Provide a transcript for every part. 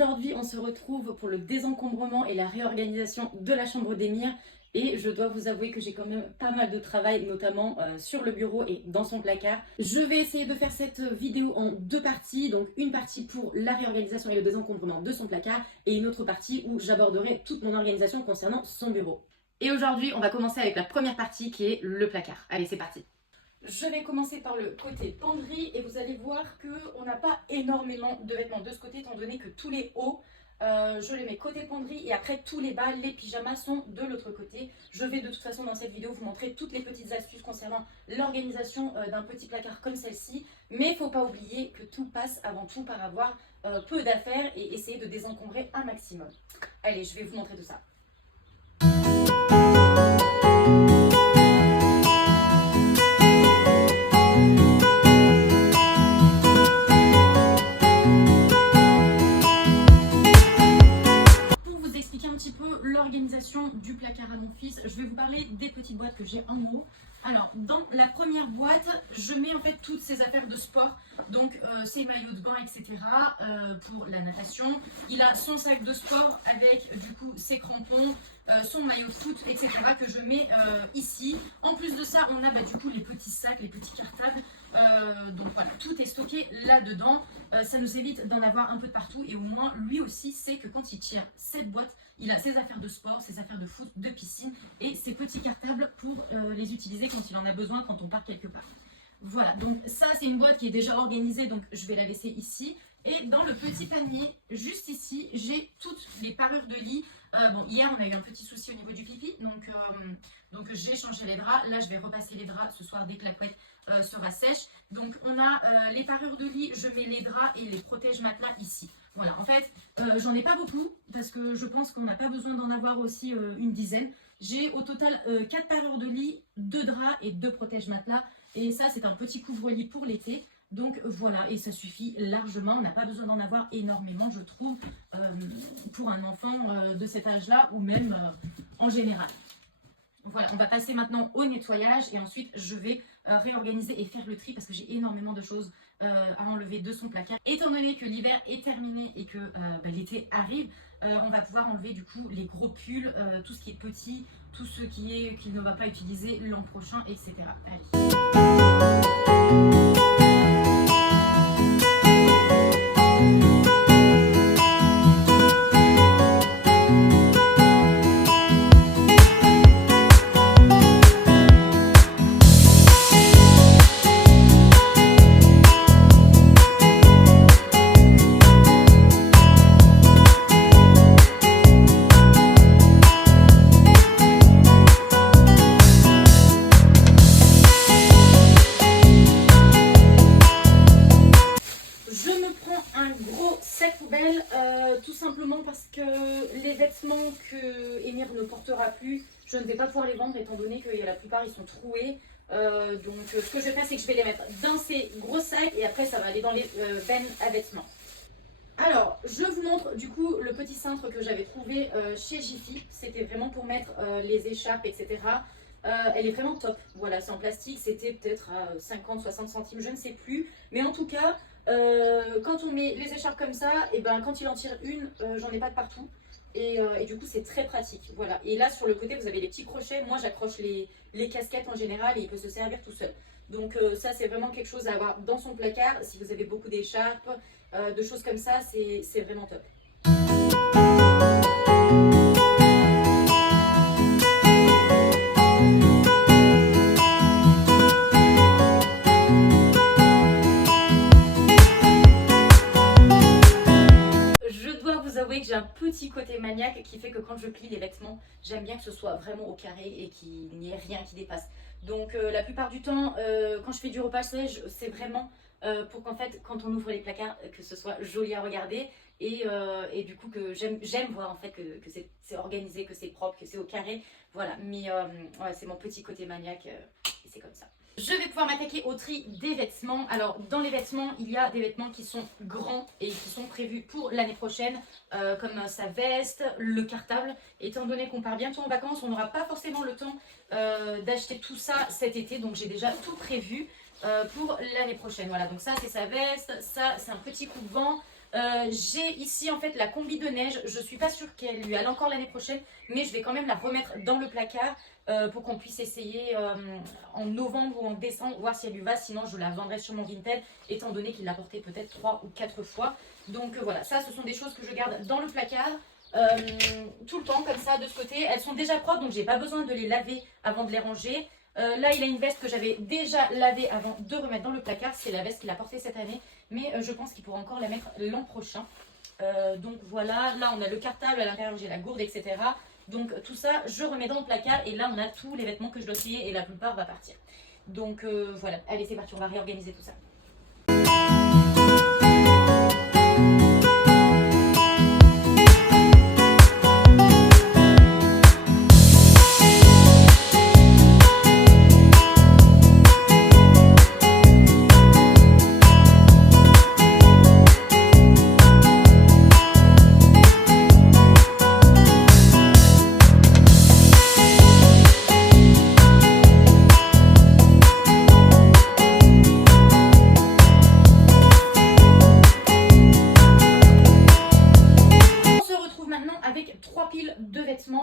Aujourd'hui, on se retrouve pour le désencombrement et la réorganisation de la chambre d'Emir. Et je dois vous avouer que j'ai quand même pas mal de travail, notamment sur le bureau et dans son placard. Je vais essayer de faire cette vidéo en deux parties. Donc une partie pour la réorganisation et le désencombrement de son placard et une autre partie où j'aborderai toute mon organisation concernant son bureau. Et aujourd'hui, on va commencer avec la première partie qui est le placard. Allez, c'est parti. Je vais commencer par le côté penderie et vous allez voir qu'on n'a pas énormément de vêtements de ce côté étant donné que tous les hauts, je les mets côté penderie et après tous les bas, les pyjamas sont de l'autre côté. Je vais de toute façon dans cette vidéo vous montrer toutes les petites astuces concernant l'organisation d'un petit placard comme celle-ci. Mais il ne faut pas oublier que tout passe avant tout par avoir peu d'affaires et essayer de désencombrer un maximum. Allez, je vais vous montrer tout ça. L'organisation du placard à mon fils, je vais vous parler des petites boîtes que j'ai en haut. Alors dans la première boîte, je mets en fait toutes ces affaires de sport, donc ses maillots de bain, etc. Pour la natation. Il a son sac de sport avec du coup ses crampons, son maillot de foot, etc. que je mets ici. En plus de ça, on a du coup les petits sacs, les petits cartables. Donc voilà, tout est stocké là-dedans. Ça nous évite d'en avoir un peu de partout et au moins lui aussi sait que quand il tire cette boîte, il a ses affaires de sport, ses affaires de foot, de piscine et ses petits cartables pour les utiliser quand il en a besoin, quand on part quelque part. Voilà, donc ça c'est une boîte qui est déjà organisée, donc je vais la laisser ici. Et dans le petit panier, juste ici, j'ai toutes les parures de lit. Bon, hier on a eu un petit souci au niveau du pipi, donc j'ai changé les draps. Là je vais repasser les draps ce soir dès que la couette sera sèche. Donc on a les parures de lit, je mets les draps et les protège matelas ici. Voilà, en fait j'en ai pas beaucoup parce que je pense qu'on n'a pas besoin d'en avoir aussi une dizaine. J'ai au total 4 parures de lit, 2 draps et 2 protège matelas. Et ça c'est un petit couvre-lit pour l'été. Donc voilà, et ça suffit largement, on n'a pas besoin d'en avoir énormément je trouve pour un enfant de cet âge-là ou même en général. Voilà, on va passer maintenant au nettoyage et ensuite je vais réorganiser et faire le tri parce que j'ai énormément de choses à enlever de son placard. Étant donné que l'hiver est terminé et que l'été arrive, on va pouvoir enlever du coup les gros pulls, tout ce qui est petit, tout ce qu'il ne va pas utiliser l'an prochain, etc. Allez. Tout simplement parce que les vêtements que Emir ne portera plus, je ne vais pas pouvoir les vendre étant donné que la plupart ils sont troués. Donc ce que je vais faire c'est que je vais les mettre dans ces gros sacs et après ça va aller dans les bennes à vêtements. Alors je vous montre du coup le petit cintre que j'avais trouvé chez Jiffy. C'était vraiment pour mettre les écharpes, etc. Elle est vraiment top. Voilà, c'est en plastique, c'était peut-être à 50-60 centimes, je ne sais plus. Mais en tout cas, quand on met les écharpes comme ça, et ben quand il en tire une, j'en ai pas de partout. Et du coup, c'est très pratique. Voilà. Et là, sur le côté, vous avez les petits crochets. Moi, j'accroche les casquettes en général et il peut se servir tout seul. Donc ça, c'est vraiment quelque chose à avoir dans son placard. Si vous avez beaucoup d'écharpes, de choses comme ça, c'est vraiment top. Que j'ai un petit côté maniaque qui fait que quand je plie les vêtements, j'aime bien que ce soit vraiment au carré et qu'il n'y ait rien qui dépasse. Donc la plupart du temps, quand je fais du repassage, c'est vraiment pour qu'en fait, quand on ouvre les placards, que ce soit joli à regarder et du coup que j'aime voir en fait que c'est organisé, que c'est propre, que c'est au carré. Voilà, mais ouais, c'est mon petit côté maniaque et c'est comme ça. Je vais pouvoir m'attaquer au tri des vêtements. Alors dans les vêtements, il y a des vêtements qui sont grands et qui sont prévus pour l'année prochaine, comme sa veste, le cartable. Étant donné qu'on part bientôt en vacances, on n'aura pas forcément le temps d'acheter tout ça cet été, donc j'ai déjà tout prévu pour l'année prochaine. Voilà, donc ça c'est sa veste, ça c'est un petit coupe-vent, J'ai ici en fait la combi de neige, je suis pas sûre qu'elle lui aille encore l'année prochaine, mais je vais quand même la remettre dans le placard pour qu'on puisse essayer en novembre ou en décembre, voir si elle lui va, sinon je la vendrai sur mon Vinted, étant donné qu'il l'a portée peut-être 3 ou 4 fois. Donc voilà, ça ce sont des choses que je garde dans le placard. Tout le temps comme ça de ce côté, elles sont déjà propres donc j'ai pas besoin de les laver avant de les ranger. Là il a une veste que j'avais déjà lavée avant de remettre dans le placard, c'est la veste qu'il a portée cette année, mais je pense qu'il pourra encore la mettre l'an prochain. Donc voilà, là on a le cartable à l'intérieur, j'ai la gourde, etc. Donc tout ça je remets dans le placard et là on a tous les vêtements que je dois trier et la plupart va partir. Donc voilà, allez c'est parti, on va réorganiser tout ça.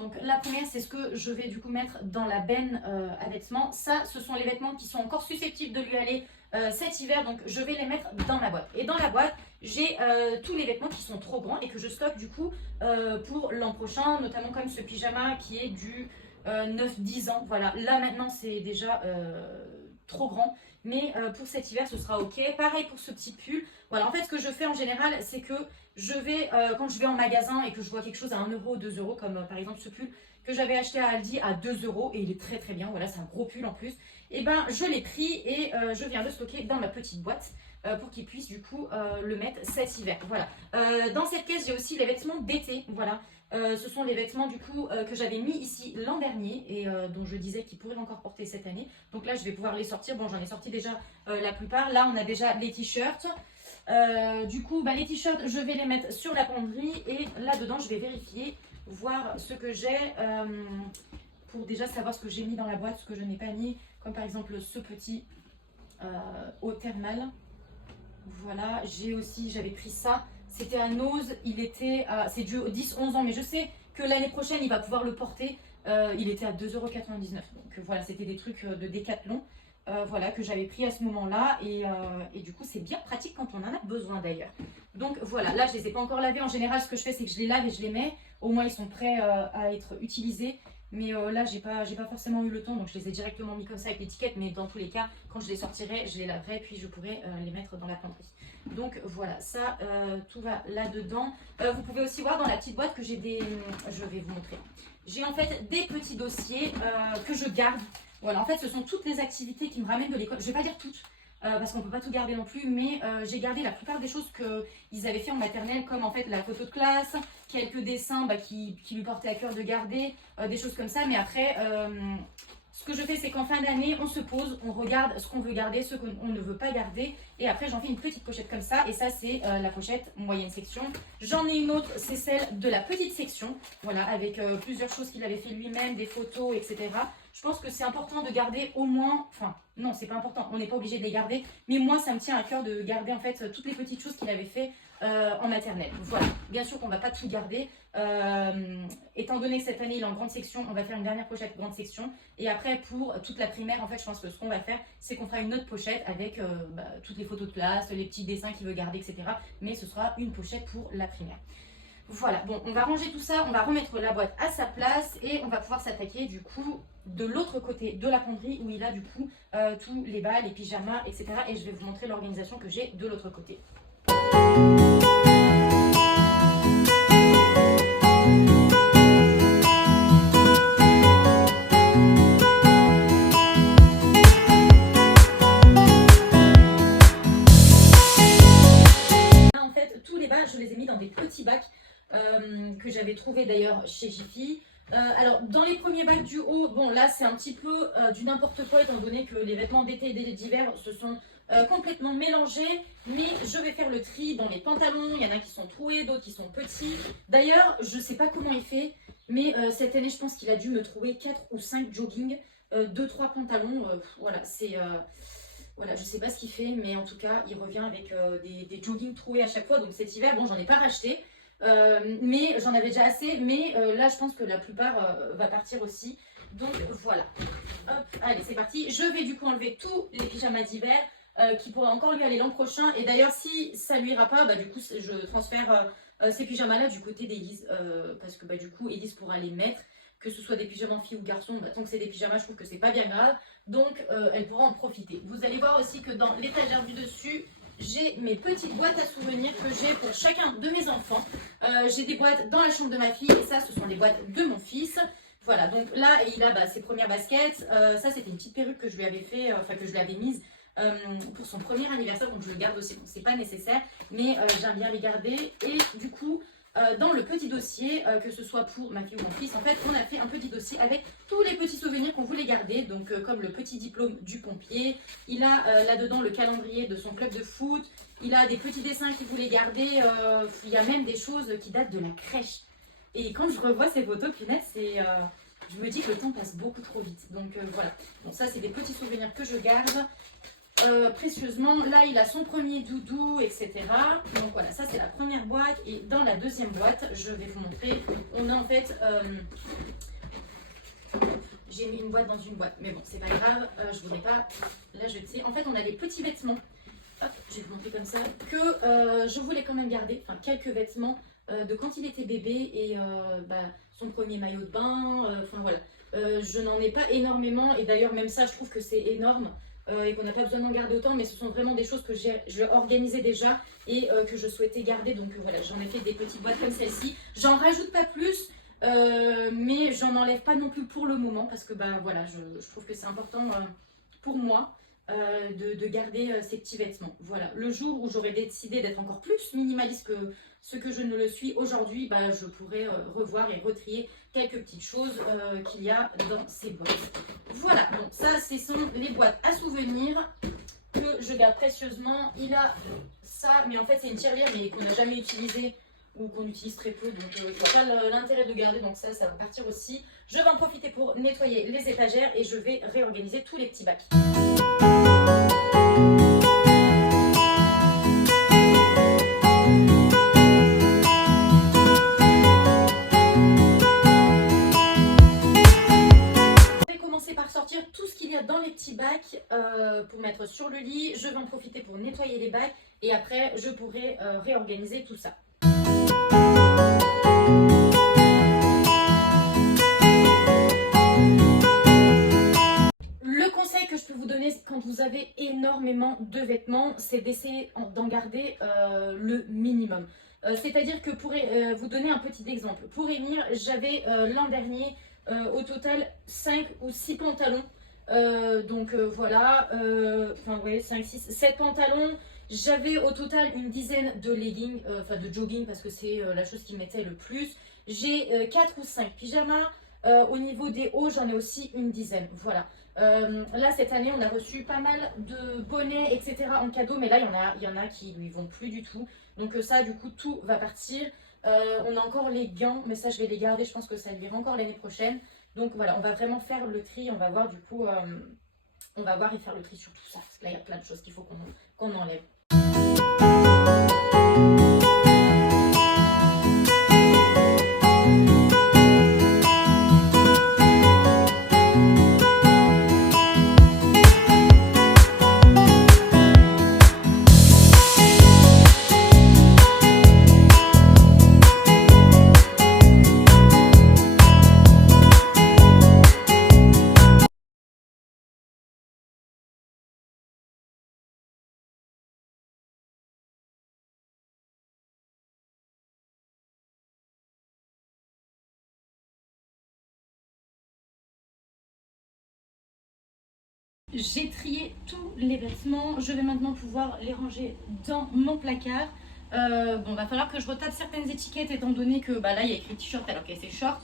Donc la première c'est ce que je vais du coup mettre dans la benne à vêtements. Ça ce sont les vêtements qui sont encore susceptibles de lui aller cet hiver, donc je vais les mettre dans ma boîte. Et dans la boîte j'ai tous les vêtements qui sont trop grands et que je stocke du coup pour l'an prochain, notamment comme ce pyjama qui est du 9-10 ans. Voilà, là maintenant c'est déjà trop grand, mais pour cet hiver ce sera ok. Pareil pour ce petit pull. Voilà, en fait ce que je fais en général c'est que je vais, quand je vais en magasin et que je vois quelque chose à 1 euro, 2 euros, comme par exemple ce pull que j'avais acheté à Aldi à 2 euros et il est très très bien, voilà c'est un gros pull en plus, et ben je l'ai pris et je viens le stocker dans ma petite boîte pour qu'il puisse du coup le mettre cet hiver. Voilà, dans cette caisse j'ai aussi les vêtements d'été, voilà. Ce sont les vêtements du coup que j'avais mis ici l'an dernier et dont je disais qu'ils pourraient encore porter cette année. Donc là je vais pouvoir les sortir, bon j'en ai sorti déjà la plupart. Là on a déjà les t-shirts. Du coup les t-shirts je vais les mettre sur la penderie et là dedans je vais vérifier, voir ce que j'ai pour déjà savoir ce que j'ai mis dans la boîte, ce que je n'ai pas mis, comme par exemple ce petit eau thermale. Voilà, j'ai aussi, j'avais pris ça, c'était à Nose, il était à, c'est du 10-11 ans, mais je sais que l'année prochaine il va pouvoir le porter, il était à 2,99 €. Donc voilà, c'était des trucs de Decathlon, voilà, que j'avais pris à ce moment-là, et du coup c'est bien pratique quand on en a besoin d'ailleurs. Donc voilà, là je les ai pas encore lavés, en général ce que je fais c'est que je les lave et je les mets, au moins ils sont prêts à être utilisés. Mais là, j'ai pas forcément eu le temps, donc je les ai directement mis comme ça avec l'étiquette. Mais dans tous les cas, quand je les sortirai, je les laverai, puis je pourrai les mettre dans la penderie. Donc voilà, ça, tout va là-dedans. Vous pouvez aussi voir dans la petite boîte que j'ai des... Je vais vous montrer. J'ai en fait des petits dossiers que je garde. Voilà, en fait, ce sont toutes les activités qui me ramènent de l'école. Je vais pas dire toutes, parce qu'on peut pas tout garder non plus, mais j'ai gardé la plupart des choses qu'ils avaient fait en maternelle, comme en fait la photo de classe, quelques dessins qui lui portaient à cœur de garder, des choses comme ça. Mais après, ce que je fais, c'est qu'en fin d'année, on se pose, on regarde ce qu'on veut garder, ce qu'on ne veut pas garder, et après j'en fais une petite pochette comme ça, et ça c'est la pochette moyenne section. J'en ai une autre, c'est celle de la petite section, voilà, avec plusieurs choses qu'il avait fait lui-même, des photos, etc. Je pense que c'est important de garder au moins, enfin non c'est pas important, on n'est pas obligé de les garder, mais moi ça me tient à cœur de garder en fait toutes les petites choses qu'il avait fait en maternelle. Voilà, bien sûr qu'on va pas tout garder, étant donné que cette année il est en grande section, on va faire une dernière pochette grande section, et après pour toute la primaire en fait je pense que ce qu'on va faire c'est qu'on fera une autre pochette avec toutes les photos de classe, les petits dessins qu'il veut garder, etc. Mais ce sera une pochette pour la primaire. Voilà, bon, on va ranger tout ça, on va remettre la boîte à sa place et on va pouvoir s'attaquer du coup de l'autre côté de la penderie où il a du coup tous les bas, les pyjamas, etc. Et je vais vous montrer l'organisation que j'ai de l'autre côté. En fait, tous les bas, je les ai mis dans des petits bacs que j'avais trouvé d'ailleurs chez Jiffy. Alors dans les premiers bacs du haut, bon là c'est un petit peu du n'importe quoi étant donné que les vêtements d'été et d'hiver se sont complètement mélangés, mais je vais faire le tri dans les pantalons. Il y en a qui sont troués, d'autres qui sont petits. D'ailleurs je sais pas comment il fait, mais cette année je pense qu'il a dû me trouver 4 ou 5 jogging, 2-3 pantalons, voilà c'est... Voilà, je sais pas ce qu'il fait, mais en tout cas, il revient avec des joggings troués à chaque fois. Donc cet hiver, bon, j'en ai pas racheté, mais j'en avais déjà assez. Mais là, je pense que la plupart va partir aussi. Donc voilà. Hop, allez, c'est parti. Je vais du coup enlever tous les pyjamas d'hiver qui pourraient encore lui aller l'an prochain. Et d'ailleurs, si ça lui ira pas, bah, du coup, je transfère ces pyjamas-là du côté d'Élise. Parce que bah, du coup, Élise pourra les mettre. Que ce soit des pyjamas filles ou garçons, bah, tant que c'est des pyjamas, je trouve que c'est pas bien grave. Donc, elle pourra en profiter. Vous allez voir aussi que dans l'étagère du dessus, j'ai mes petites boîtes à souvenirs que j'ai pour chacun de mes enfants. J'ai des boîtes dans la chambre de ma fille et ça, ce sont des boîtes de mon fils. Voilà, donc là, il a ses premières baskets. Ça, c'était une petite perruque que je lui avais fait, que je lui avais mise pour son premier anniversaire. Donc, je le garde aussi. Bon, c'est pas nécessaire, mais j'aime bien les garder. Et du coup, dans le petit dossier, que ce soit pour ma fille ou mon fils, en fait, on a fait un petit dossier avec tous les petits souvenirs qu'on voulait garder. Donc, comme le petit diplôme du pompier, il a là-dedans le calendrier de son club de foot, il a des petits dessins qu'il voulait garder, il y a même des choses qui datent de la crèche. Et quand je revois ces photos, punaise, je me dis que le temps passe beaucoup trop vite. Donc, voilà. Bon, ça, c'est des petits souvenirs que je garde. Précieusement, là il a son premier doudou, etc. Donc voilà, ça c'est la première boîte. Et dans la deuxième boîte, je vais vous montrer, on a en fait j'ai mis une boîte dans une boîte, mais bon c'est pas grave, je voudrais pas la jeter. En fait on a les petits vêtements, hop, je vais vous montrer comme ça, que je voulais quand même garder, enfin quelques vêtements de quand il était bébé et son premier maillot de bain, enfin voilà. Je n'en ai pas énormément et d'ailleurs même ça je trouve que c'est énorme. Et qu'on n'a pas besoin d'en garder autant, mais ce sont vraiment des choses que je organisais déjà et que je souhaitais garder. Donc voilà, j'en ai fait des petites boîtes comme celle-ci. J'en rajoute pas plus, mais j'en enlève pas non plus pour le moment parce que voilà, je trouve que c'est important pour moi de garder ces petits vêtements. Voilà, le jour où j'aurais décidé d'être encore plus minimaliste que ce que je ne le suis aujourd'hui, je pourrais revoir et retrier quelques petites choses qu'il y a dans ces boîtes. Voilà, donc ça, ce sont les boîtes à souvenirs que je garde précieusement. Il a ça, mais en fait, c'est une tirelire, mais qu'on n'a jamais utilisée ou qu'on utilise très peu. Donc, je ne vois pas l'intérêt de garder. Donc ça va partir aussi. Je vais en profiter pour nettoyer les étagères et je vais réorganiser tous les petits bacs. Tout ce qu'il y a dans les petits bacs pour mettre sur le lit. Je vais en profiter pour nettoyer les bacs et après je pourrai réorganiser tout ça. Le conseil que je peux vous donner quand vous avez énormément de vêtements, c'est d'essayer d'en garder le minimum. C'est-à-dire que pour vous donner un petit exemple, pour Émir, j'avais l'an dernier au total 5 ou 6 pantalons. Voilà, vous voyez, 5, 6, 7 pantalons. J'avais au total une dizaine de leggings, de jogging parce que c'est la chose qui m'était le plus. J'ai 4 ou 5 pyjamas. Au niveau des hauts, j'en ai aussi une dizaine. Voilà. Là, cette année, on a reçu pas mal de bonnets, etc. en cadeau. Mais là, il y en a qui lui vont plus du tout. Donc ça, du coup, tout va partir. On a encore les gants, mais ça, je vais les garder. Je pense que ça ira encore l'année prochaine. Donc voilà, on va vraiment faire le tri. On va voir du coup, on va voir et faire le tri sur tout ça. Parce que là, il y a plein de choses qu'il faut qu'on enlève. J'ai trié tous les vêtements, je vais maintenant pouvoir les ranger dans mon placard. Va falloir que je retape certaines étiquettes étant donné que là il y a écrit t-shirt alors qu'il y a ses shorts.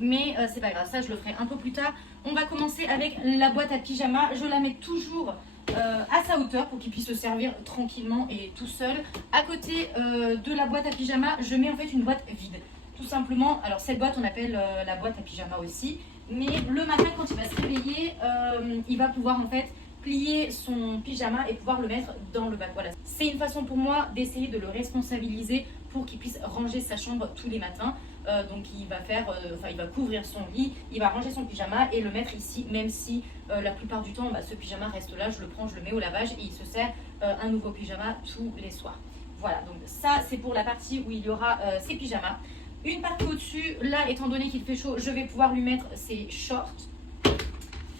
Mais c'est pas grave, ça je le ferai un peu plus tard. On va commencer avec la boîte à pyjama. Je la mets toujours à sa hauteur pour qu'il puisse se servir tranquillement et tout seul. À côté de la boîte à pyjama, je mets en fait une boîte vide. Tout simplement, alors cette boîte on appelle la boîte à pyjama aussi. Mais le matin quand il va se réveiller, il va pouvoir en fait plier son pyjama et pouvoir le mettre dans le bac. Voilà, c'est une façon pour moi d'essayer de le responsabiliser pour qu'il puisse ranger sa chambre tous les matins. Donc il va il va couvrir son lit, il va ranger son pyjama et le mettre ici, même si la plupart du temps ce pyjama reste là, je le prends, je le mets au lavage et il se sert un nouveau pyjama tous les soirs. Voilà, donc ça c'est pour la partie où il y aura ses pyjamas. Une partie au-dessus, là étant donné qu'il fait chaud, je vais pouvoir lui mettre ses shorts.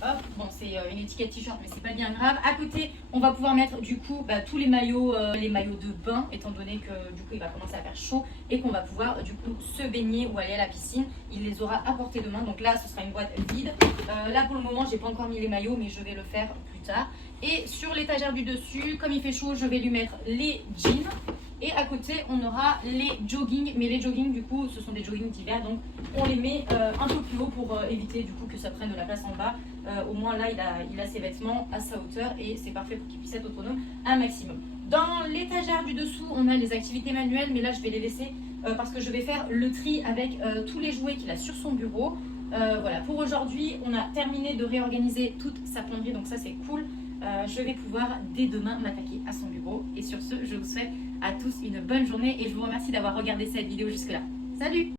Hop, bon c'est une étiquette t-shirt mais c'est pas bien grave. À côté on va pouvoir mettre du coup tous les maillots de bain, étant donné que du coup il va commencer à faire chaud et qu'on va pouvoir du coup se baigner ou aller à la piscine. Il les aura à portée de main, donc là ce sera une boîte vide. Là pour le moment j'ai pas encore mis les maillots mais je vais le faire plus tard. Et sur l'étagère du dessus, comme il fait chaud, je vais lui mettre les jeans. Et à côté, on aura les jogging. Mais les jogging, du coup, ce sont des jogging d'hiver. Donc, on les met un peu plus haut pour éviter du coup que ça prenne de la place en bas. Au moins, là, il a ses vêtements à sa hauteur et c'est parfait pour qu'il puisse être autonome un maximum. Dans l'étagère du dessous, on a les activités manuelles. Mais là, je vais les laisser parce que je vais faire le tri avec tous les jouets qu'il a sur son bureau. Voilà, pour aujourd'hui, on a terminé de réorganiser toute sa plomberie. Donc ça, c'est cool. Je vais pouvoir dès demain m'attaquer à son bureau. Et sur ce, je vous souhaite à tous une bonne journée et je vous remercie d'avoir regardé cette vidéo jusque là. Salut!